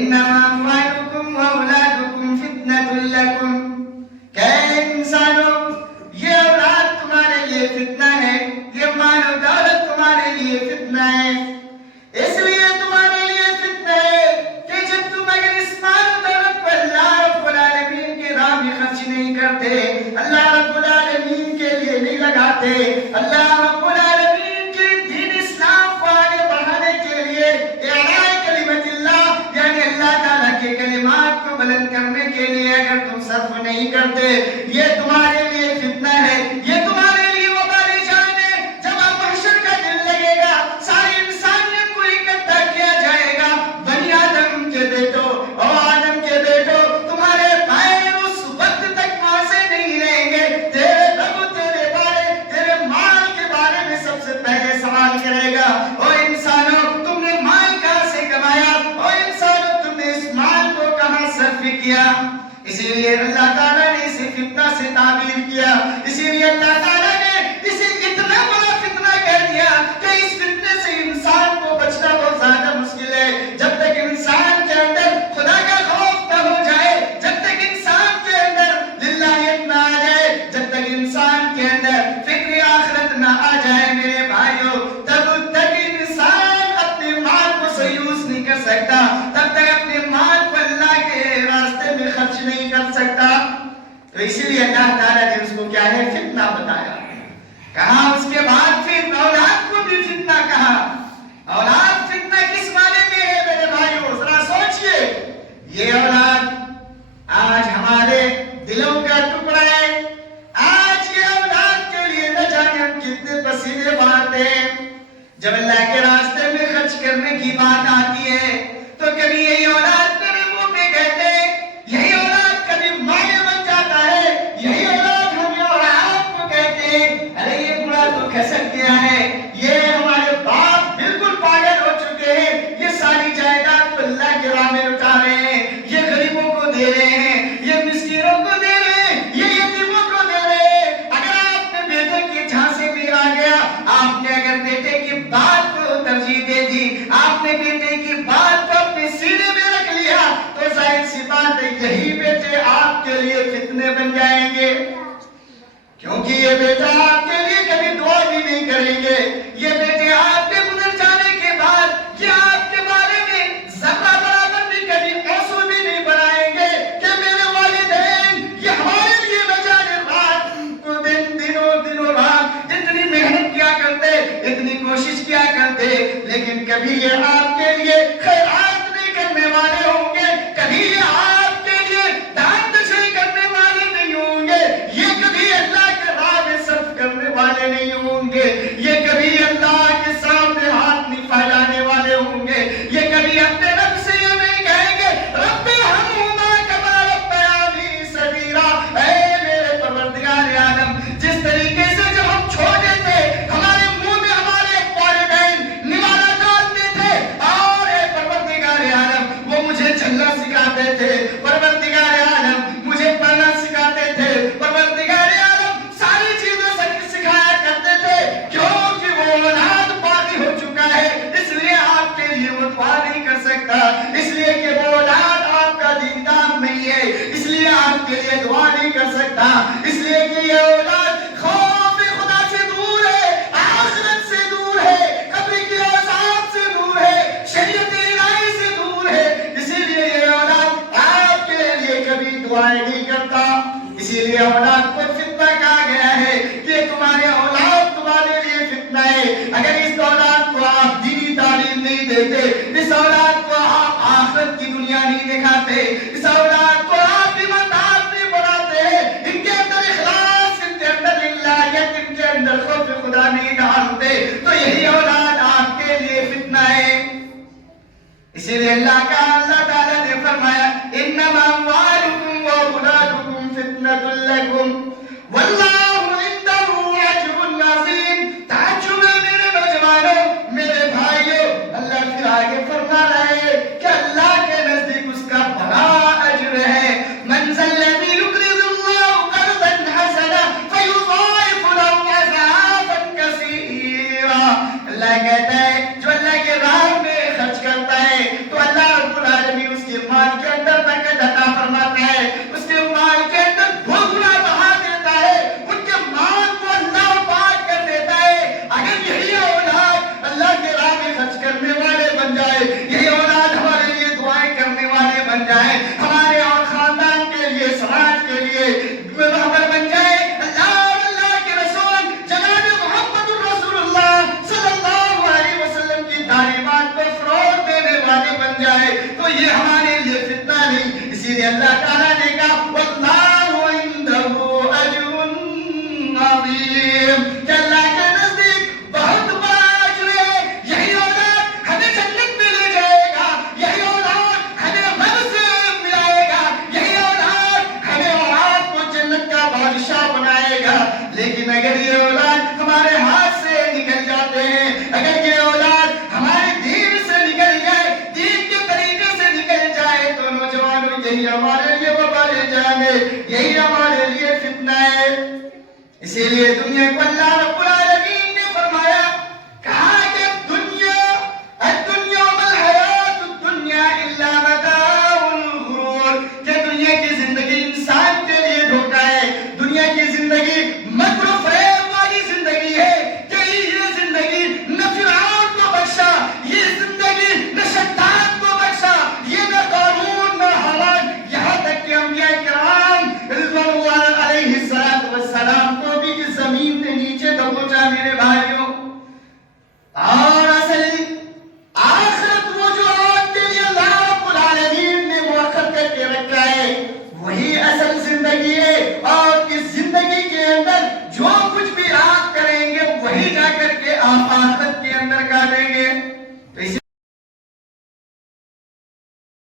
انما اموالکم واولادکم فتنۃ لکم، کہ انسانوں یہ اولاد تمہارے لیے فتنہ ہے، یہ مال و دولت تمہارے لیے فتنہ ہے، اس لیے تمہارے لیے فتنہ ہے کہ جب تم اگر اس مال و دولت کو اللہ رب العالمین کی راہ میں خرچ نہیں کرتے، اللہ رب العالمین کے لیے نہیں لگاتے، اللہ رب العالمین کے دین اسلام کو آگے بڑھانے کے لیے اعلاء کلمت اللہ یعنی اللہ تعالیٰ کے کلمات کو بلند کرنے کے لیے اگر تم صرف نہیں کرتے، یہ تمہارے لیے فتنہ ہے، یہ تمہارے لیے وبال جان ہے۔ جب آپ محشر کا دن لگے گا، ساری انسانیت کو اکٹھا کیا جائے گا، بنی آدم کے بیٹوں اور آدم کے بیٹوں، تمہارے بھائی اس وقت تک وہاں سے نہیں رہیں گے، تیرے رب تیرے بارے تیرے مال کے بارے میں سب سے پہلے سوال کرے گا، او انسانوں تم نے مال کہاں سے کمایا، او انسانوں تم نے اس مال کو کہاں صرف کیا۔ اسی لیے اللہ تعالیٰ نے اسے فتنہ سے تعبیر کیا، اسی لیے اللہ تعالیٰ نے اسے اتنا بڑا فتنہ کہہ دیا کہ اس فتنے سے انسان کو بچنا بہت زیادہ مشکل ہے۔ جب تک انسان کے اندر خدا کا خوف نہ ہو جائے، جب تک انسان کے اندر للہیت نہ آ جائے، جب تک انسان کے اندر فکر آخرت نہ آ جائے میرے بھائیوں، تب تک انسان اپنے مال کو صحیح یوز نہیں کر سکتا، تب تک اپنے مال کو اللہ کے راستے میں خرچ نہیں کر سکتا۔ تو اسی لیے اللہ تعالیٰ نے اس کو کیا ہے فتنہ بتایا، کہا اس کے بعد پھر اولاد کو بھی فتنہ کہا۔ اولاد فتنہ کس معنی میں ہے میرے بھائیوں، ذرا سوچئے، یہ اولاد آج ہمارے دلوں کا ٹکڑا ہے، آج یہ اولاد کے لیے نہ جانے ہم کتنے پسینے بہاتے ہیں۔ جب اللہ کے راستے میں خرچ کرنے کی بات آتی ہے تو کبھی یہی اولاد میرے منہ پہ کہتے ہیں، یہی اولاد کبھی مائیں بن جاتا ہے، یہی اولاد ہمیں اور آپ کو کہتے ہیں ارے یہ بڑا تو کھسک گیا ہے، یہ ہمارے باپ بالکل پاگل ہو چکے ہیں، یہ ساری جائیداد کو اللہ کے راہ میں لٹا رہے ہیں، یہ غریبوں کو دے رہے ہیں، یہ مسکینوں کو دے رہے ہیں، یہ یتیموں کو دے رہے ہیں۔ اگر آپ نے بیٹے کی جھانسی میں آ گیا، آپ نے اگر بیٹے کی بات کو ترجیح دے دی، آپ نے بیٹے کی بات کو اپنے سینے میں رکھ لیا، تو ظاہر سی بات ہے یہی بیٹے آپ کے لیے فتنے بن جائیں گے، کیونکہ یہ بیٹا آپ کے لیے کبھی دعا بھی نہیں کریں گے، یہ بیٹے آپ کے گزر جانے کے بعد یہ آپ کے بارے میں ذرہ برابر بھی کبھی اصول بھی نہیں بنائیں گے کہ میرے والدین یہ ہمارے لیے بچانے رات کو دنوں رات اتنی محنت کیا کرتے، اتنی کوشش کیا کرتے، لیکن کبھی یہ آپ کے لیے خیرات نہیں کرنے والے ہوں گے، کبھی یہ آپ کے لیے دان دشائی کرنے والے نہیں ہوں گے، یہ کبھی اللہ کے راہ میں صرف کرنے والے نہیں ہوں گے، یہ کبھی اللہ کے سامنے ہاتھ نہیں پھیلانے والے ہوں گے، یہ کبھی اپنے رب سے یہ نہیں کہیں گے رب ارحمہما کما ربیانی صغیرا، اے میرے پروردگار عالم جس طریقے سے جب ہم چھوٹے تھے ہمارے منہ میں ہمارے والدین نوالا ڈالتے تھے، اور اے پروردگار عالم وہ مجھے چلنا سکھاتے تھے، پروردگار عالم مجھے پڑھنا سکھاتے تھے، پروردگار عالم ساری چیزیں سکھایا کرتے تھے، کیونکہ وہ اولاد باقی ہو چکا ہے، اس لیے آپ کے لیے وہ دعا نہیں کر سکتا، اس لیے کہ وہ اولاد آپ کا دیندار نہیں ہے، اس لیے آپ کے لیے دعا نہیں کر سکتا، اس لیے کہ یہ اولاد خوف خدا سے دور ہے، آخرت سے دور ہے، قبر کے عذاب سے دور ہے، شریعت الہی سے دور ہے، اسی لیے یہ اولاد آپ کے لیے کبھی دعائیں نہیں کرتا۔ اسی لیے اولاد کو فتنہ کہا گیا ہے کہ تمہارے اولاد تمہارے لیے فتنہ ہے۔ اگر اس اولاد کو آپ دینی تعلیم نہیں دیتے، اس اولاد کو آپ آخرت کی دنیا نہیں دکھاتے، اس اولاد کو آپ ایماندار نہیں بناتے، ان کے اندر اخلاص، ان کے اندر للہیت، ان کے اندر خوف خدا نہیں ڈالتے، تو یہی اولاد آپ کے لیے فتنہ ہے۔ اسی لیے اللہ تعالیٰ نے فرمایا انما اموالکم واولادکم فتنۃ لکم واللہ عندہ اجر عظیم۔ تعجب ہے میرے نوجوانوں، میرے بھائیوں، اللہ پھر آگے فرما رہے ہیں کہ اللہ کے نزدیک اس کا بڑا اجر ہے۔ من ذا الذی یقرض اللہ قرضا حسنا فیضاعف له اضعافا کثیرا۔ اللہ کہتا ہے جو اللہ کے راہ میں خرچ کرتا ہے تو اللہ رب العالمین اس کے یہ ہمارے لیے فتنہ نہیں. اسی لیے اللہ تعالیٰ نے کہا واللہ عنده اجر عظیم کہ اللہ کے نزدیک بہت بڑا اجر ہے. یہی اولاد ہمیں جنت میں لے جائے گا, یہی اولاد ہمیں غم سے ملائے گا, یہی اولاد ہمیں اولاد کو جنت کا بادشاہ بنائے گا. لیکن اگر یہ اولاد ہمارے ہاتھ سے نکل جاتے ہیں, اگر یہ اولاد ہمارے دین سے نکل جائے, دین کے طریقے سے نکل جائے, تو نوجوانوں یہی ہمارے لیے وبال جان ہے, یہی ہمارے لیے فتنہ ہے. اسی لیے دنیا کو اللہ رب العالمین